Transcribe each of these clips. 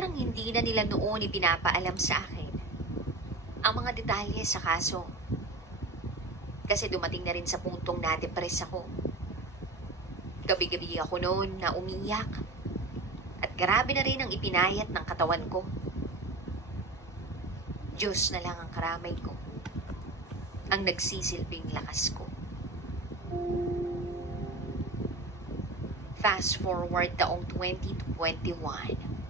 parang hindi na nila noon ipinapaalam sa akin ang mga detalye sa kaso. Kasi dumating na rin sa puntong na-depress ako. Gabi-gabi ako noon na umiyak. At grabe na rin ang ipinayat ng katawan ko. Diyos na lang ang karamay ko. Ang nagsisilbing lakas ko. Fast forward taong 2021.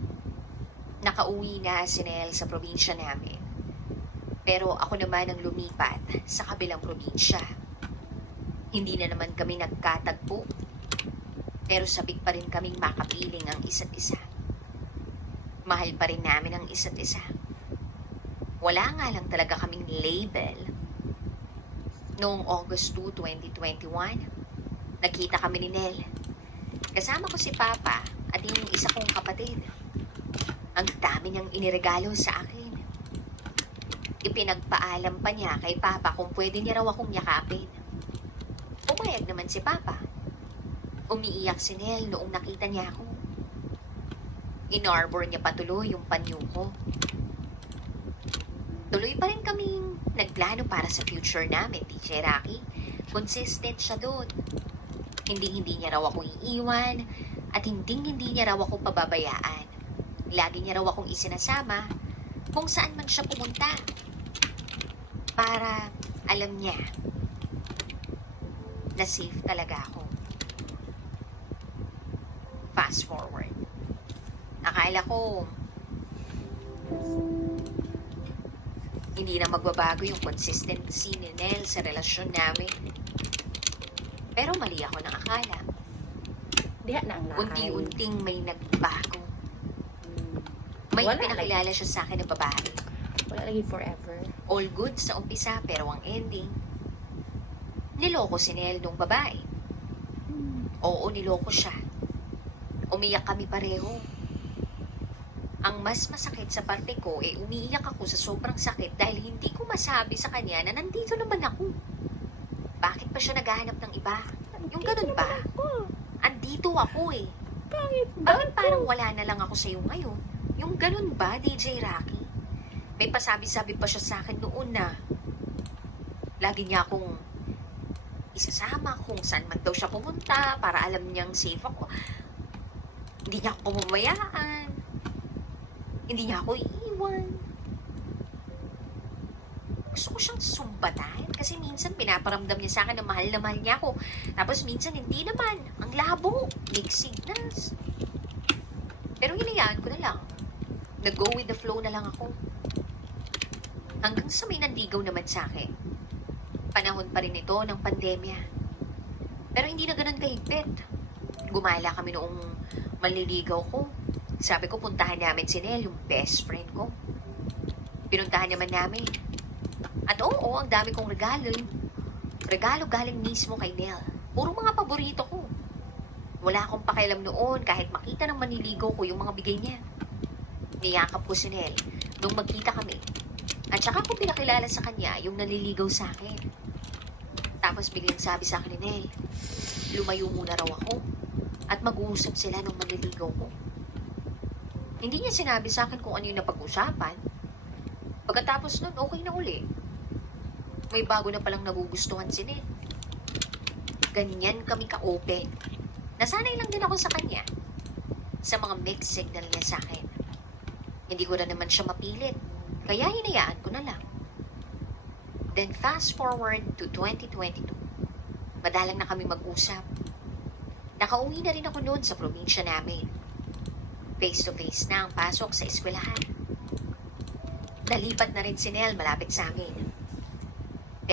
Nakauwi na si Nel sa probinsya namin. Pero ako naman ang lumipat sa kabilang probinsya. Hindi na naman kami nagkatagpo. Pero sabik pa rin kaming makapiling ang isa't isa. Mahal pa rin namin ang isa't isa. Wala nga lang talaga kaming label. Noong August 2, 2021, nagkita kami ni Nel. Kasama ko si Papa at yung isa kong kapatid. Ang dami niyang iniregalo sa akin. Ipinagpaalam pa niya kay Papa kung pwede niya raw akong yakapin. Pumayag naman si Papa. Umiiyak si Nel noong nakita niya ako. Inarbor niya patuloy yung panyo ko. Tuloy pa rin kaming nagplano para sa future namin, DJ Rocky. Consistent siya doon. Hindi niya raw ako iiwan at hindi niya raw ako pababayaan. Lagi niya raw akong isinasama kung saan man siya pumunta. Para alam niya na safe talaga ako. Fast forward. Akala ko hindi na magbabago yung consistency ni Nel sa relasyon namin. Pero mali ako ng akala. Diha na ang lahay. Unti-unting may nagbago. May Wala pinakilala siya sa akin na babae. Wala lagi forever. All good sa umpisa pero ang ending, niloko si Nel nung babae. Oo, niloko siya. Umiyak kami pareho. Ang mas masakit sa parte ko, umiiyak ako sa sobrang sakit dahil hindi ko masabi sa kanya na nandito naman ako. Bakit pa siya naghahanap ng iba? Yung ganun ba? Andito ako eh. Bakit parang wala na lang ako sa'yo ngayon? Yung ganun ba, DJ Rocky? May pasabi-sabi pa siya sa akin noon na lagi niya akong isasama kung saan man daw siya pumunta para alam niyang safe ako. Hindi niya ako pamamayaan. Hindi niya ako iiwan. Gusto ko siyang sumbatan kasi minsan pinaparamdam niya sa akin na mahal niya ako. Tapos minsan hindi naman. Ang labo. Mixed signals. Pero hinayaan ko na lang. Nag-go with the flow na lang ako. Hanggang sa may nandigaw naman sa akin. Panahon pa rin ito ng pandemya. Pero hindi na ganun kahigpit. Gumala kami noong manliligaw ko. Sabi ko, puntahan namin si Nel, yung best friend ko. Pinuntahan naman namin. At oo, ang dami kong regalo. Regalo galing mismo kay Nel. Puro mga paborito ko. Wala akong pakialam noon kahit makita ng manliligaw ko yung mga bigay niya. Niyakap ko si Nel nung magkita kami. At saka ko pinakilala sa kanya yung naliligaw sa akin. Tapos biglang sabi sa akin ni Nel, lumayo muna raw ako at mag-uusap sila nung manliligaw ko. Hindi niya sinabi sa akin kung ano yung napag-usapan. Pagkatapos nun, okay na uli. May bago na palang nagugustuhan si Nel. Ganyan kami ka-open. Nasanay lang din ako sa kanya. Sa mga mixed signal niya sa akin. Hindi ko na naman siya mapilit. Kaya hinayaan ko na lang. Then fast forward to 2022. Madalang na kami mag-usap. Nakauwi na rin ako noon sa probinsya namin. Face-to-face na ang pasok sa eskwelahan. Nalipat na rin si Nel malapit sa amin.